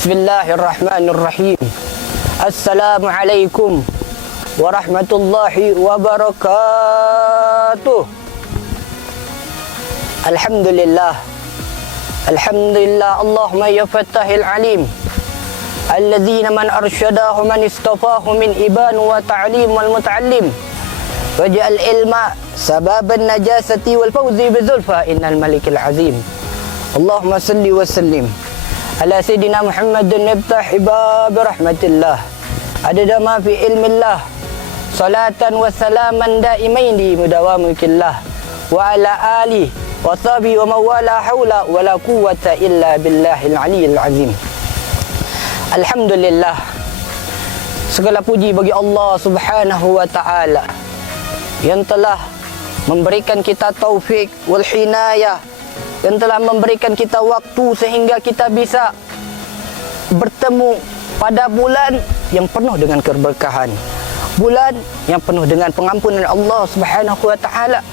Bismillahirrahmanirrahim. Assalamualaikum warahmatullahi wabarakatuh. Alhamdulillah. Alhamdulillah Allahumma ya fattahil alim. Alladzina man arsyadahu man istafahu min iban wa ta'lim wal muta'allim. Waj'al ilma sababan najasati wal fawzi bizulfa innal malikil azim. Allahumma salli wa sallim ala Sayyidina Muhammadin ibtahi bab rahmatillah adada ma fi ilmillah salatan wa salaman daimain di mudawamikillah wa ala ali wa sahbihi wa mawala hawla wa la quwwata illa billahil aliyyil azim. Alhamdulillah, segala puji bagi Allah Subhanahu wa taala yang telah memberikan kita taufik wal hinayah, yang telah memberikan kita waktu sehingga kita bisa bertemu pada bulan yang penuh dengan keberkahan, bulan yang penuh dengan pengampunan Allah Subhanahu wa taala,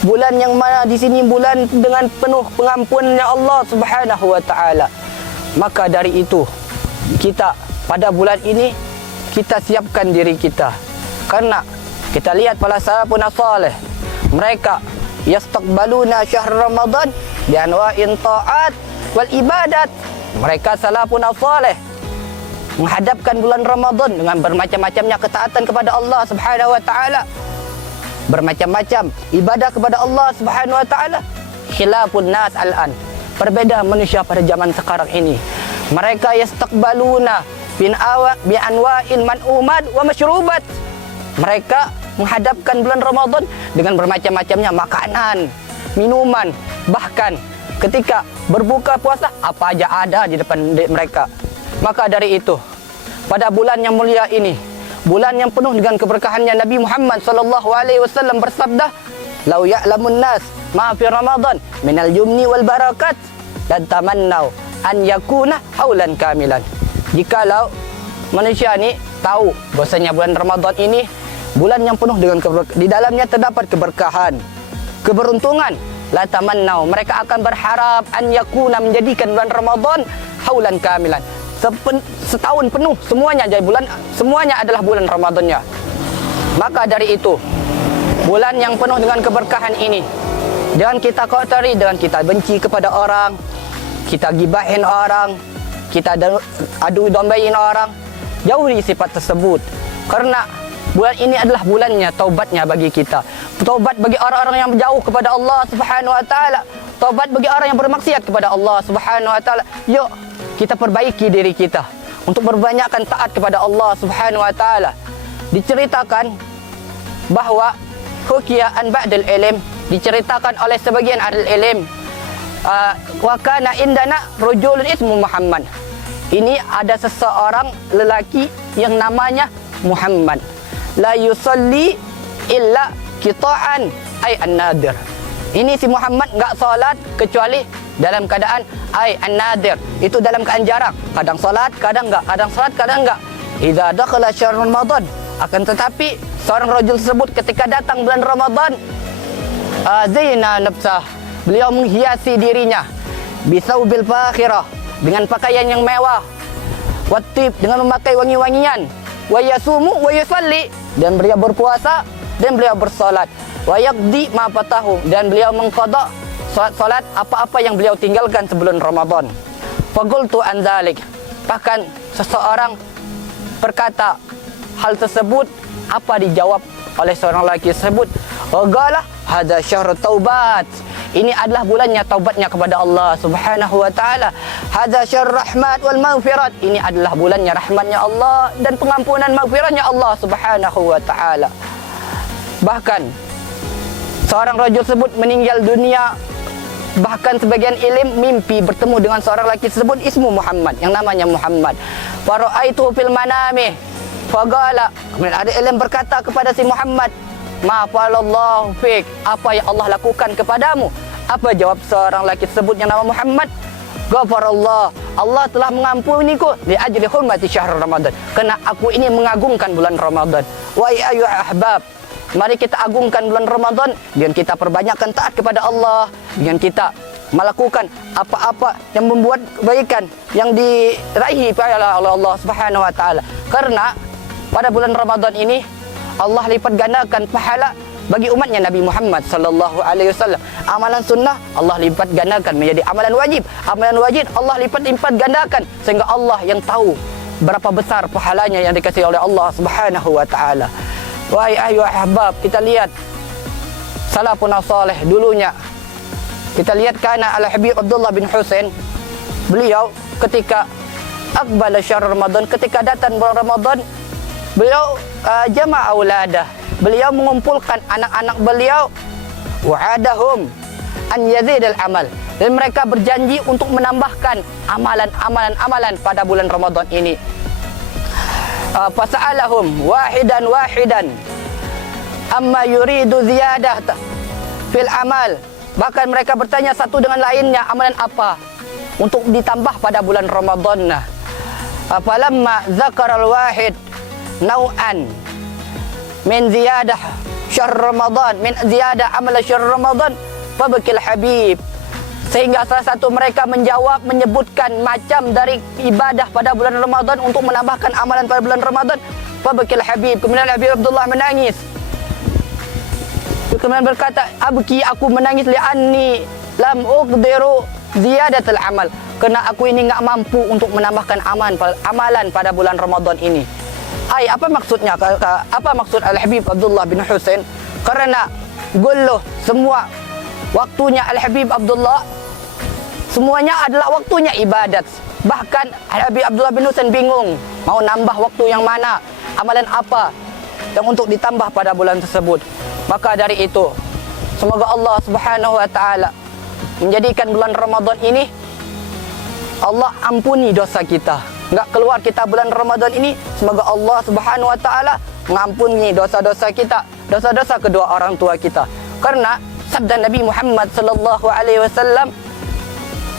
bulan yang mana di sini bulan dengan penuh pengampunan Allah Subhanahu wa taala. Maka dari itu kita pada bulan ini kita siapkan diri kita, karena kita lihat para salafun salih, mereka yastaqbaluna syahr Ramadan bi anwa'in ta'at wal ibadat. Mereka salafun salih menghadapkan bulan Ramadan dengan bermacam-macamnya ketaatan kepada Allah Subhanahu wa taala, bermacam-macam ibadah kepada Allah Subhanahu wa taala. Khilafun nas al-an, berbeda manusia pada zaman sekarang ini. Mereka yastaqbaluna bi anwa'in man'umat wa masyrubat. Mereka menghadapkan bulan Ramadan dengan bermacam-macamnya makanan, minuman, bahkan ketika berbuka puasa apa aja ada di depan mereka. Maka dari itu pada bulan yang mulia ini, bulan yang penuh dengan keberkahannya, Nabi Muhammad sallallahu alaihi wasallam bersabda, "Lau ya'lamun nas ma fi Ramadan minal yumni wal barakat dan tamannau an yakuna haulan kamilan." Jikalau manusia ni tahu bahwasanya bulan Ramadan ini bulan yang penuh dengan di dalamnya terdapat keberkahan, keberuntungan, la tamannau, mereka akan berharap an yakuna, menjadikan bulan Ramadan haulan kamilan, setahun penuh semuanya jadi bulan, semuanya adalah bulan Ramadannya. Maka dari itu bulan yang penuh dengan keberkahan ini, jangan kita kotori dengan kita benci kepada orang, kita gibahin orang, kita adu dombain orang. Jauhi sifat tersebut, karena bulan ini adalah bulannya taubatnya bagi kita. Taubat bagi orang-orang yang jauh kepada Allah Subhanahu wa taala. Taubat bagi orang yang bermaksiat kepada Allah Subhanahu wa taala. Yuk kita perbaiki diri kita untuk berbanyakkan taat kepada Allah Subhanahu wa taala. Diceritakan bahawa hukiya an ba'dal ilm, diceritakan oleh sebagian ahli ilm, wa kana indana rajulun ismu Muhammad. Ini ada seseorang lelaki yang namanya Muhammad. La yusalli illa qita'an ay an-nadir. Ini si Muhammad enggak salat kecuali dalam keadaan ay an-nadir. Itu dalam keadaan jarang. Kadang salat, kadang enggak. Kadang salat, kadang enggak. Idza dakhala syahr Ramadan. Akan tetapi seorang rajul tersebut ketika datang bulan Ramadan, zina nafsah, beliau menghiasi dirinya bisaubil fakhirah, dengan pakaian yang mewah, watib, dengan memakai wangi-wangian, wa yasumu wa yusalli, dan beliau berpuasa dan beliau bersolat, wa yaqdi ma fatahu, dan beliau mengqada salat apa-apa yang beliau tinggalkan sebelum Ramadan. Faqultu an dzalik, bahkan seseorang berkata hal tersebut, apa dijawab oleh seorang lelaki tersebut? Qala hadza syahrut taubat, ini adalah bulannya taubatnya kepada Allah Subhanahu wa taala. Hadza syahrur rahmat wal maghfirat, ini adalah bulannya rahmatnya Allah dan pengampunan maghfiratnya Allah Subhanahu wa taala. Bahkan seorang rajul tersebut meninggal dunia, bahkan sebagian ilim mimpi bertemu dengan seorang lelaki tersebut ismu Muhammad, yang namanya Muhammad. Fara'aitu fil manami faqala, kemudian ada ilim berkata kepada si Muhammad, ma fa'alallahu fik, apa yang Allah lakukan kepadamu? Apa jawab seorang lelaki tersebut yang nama Muhammad? Ghafarallah, Allah telah mengampuniku li ajli hurmati syahr Ramadan, karena aku ini mengagungkan bulan Ramadan. Wa ayu ahbab, mari kita agungkan bulan Ramadan dengan kita perbanyakkan taat kepada Allah, dengan kita melakukan apa-apa yang membuat kebaikan yang diraih oleh Allah Subhanahu wa taala. Karena pada bulan Ramadan ini Allah lipat gandakan pahala bagi umatnya Nabi Muhammad sallallahu alaihi wasallam. Amalan sunnah Allah lipat gandakan menjadi amalan wajib. Amalan wajib Allah lipat gandakan sehingga Allah yang tahu berapa besar pahalanya yang dikasih oleh Allah Subhanahu wa taala. Wahai ahbab, kita lihat salafun salih dulunya. Kita lihat kana Al-Habib Abdullah bin Husain, beliau ketika aqbala syahr Ramadan, ketika datang bulan Ramadan, beliau jama'a auladah, beliau mengumpulkan anak-anak beliau, wa'adahum an yazid al-amal, dan mereka berjanji untuk menambahkan amalan pada bulan Ramadan ini. Fasa'alahum wahidan amma yuridu ziyadah fil amal. Bahkan mereka bertanya satu dengan lainnya, amalan apa untuk ditambah pada bulan Ramadan. Falamma zakara al-wahid nau'an min ziyadah syahr Ramadan, min ziyadah amal syahr Ramadan, fabakil habib. Sehingga salah satu mereka menyebutkan macam dari ibadah pada bulan Ramadan untuk menambahkan amalan pada bulan Ramadan, fabakil habib. Kemudian Habib Abdullah menangis. Kemudian berkata, abki, aku menangis li'anni lam uqdiru ziyadatul amal, kerana aku ini enggak mampu untuk menambahkan amalan pada bulan Ramadan ini. Apa maksudnya? Apa maksud Al-Habib Abdullah bin Husain? Karena guluh semua waktunya Al-Habib Abdullah semuanya adalah waktunya ibadat. Bahkan Al-Habib Abdullah bin Husain bingung mau nambah waktu yang mana, amalan apa yang untuk ditambah pada bulan tersebut. Maka dari itu, semoga Allah Subhanahu wa taala menjadikan bulan Ramadan ini Allah ampuni dosa kita. Enggak keluar kita bulan Ramadan ini, semoga Allah Subhanahu wa taala mengampuni dosa-dosa kita, dosa-dosa kedua orang tua kita. Karena sabda Nabi Muhammad sallallahu alaihi wasallam,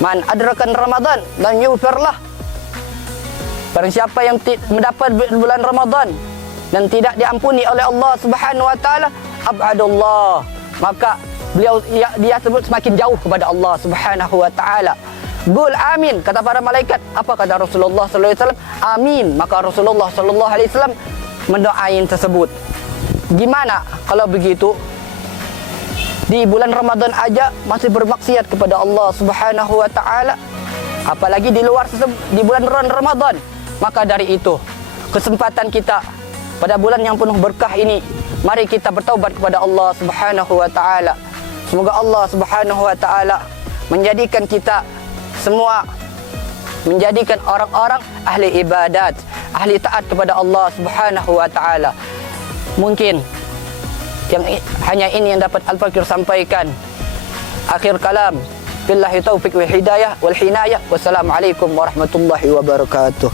"Man adrakan Ramadan lam yughfirlah." Barang siapa yang mendapat bulan Ramadan dan tidak diampuni oleh Allah Subhanahu wa taala, abadullah, maka dia sebut semakin jauh kepada Allah Subhanahu wa taala. Qul amin, kata para malaikat. Apa kata Rasulullah sallallahu alaihi wasallam? Amin. Maka Rasulullah sallallahu alaihi wasallam mendoain tersebut. Gimana kalau begitu? Di bulan Ramadan aja masih bermaksiat kepada Allah Subhanahu wa taala, apalagi di luar di bulan Ramadan. Maka dari itu, kesempatan kita pada bulan yang penuh berkah ini, mari kita bertaubat kepada Allah Subhanahu wa taala. Semoga Allah Subhanahu wa taala menjadikan kita semua menjadikan orang-orang ahli ibadat, ahli taat kepada Allah Subhanahu wa taala. Mungkin yang hanya ini yang dapat Al-Fakir sampaikan. Akhir kalam, billahi taufiq wal hidayah wal hinayah. Wassalamualaikum warahmatullahi wabarakatuh.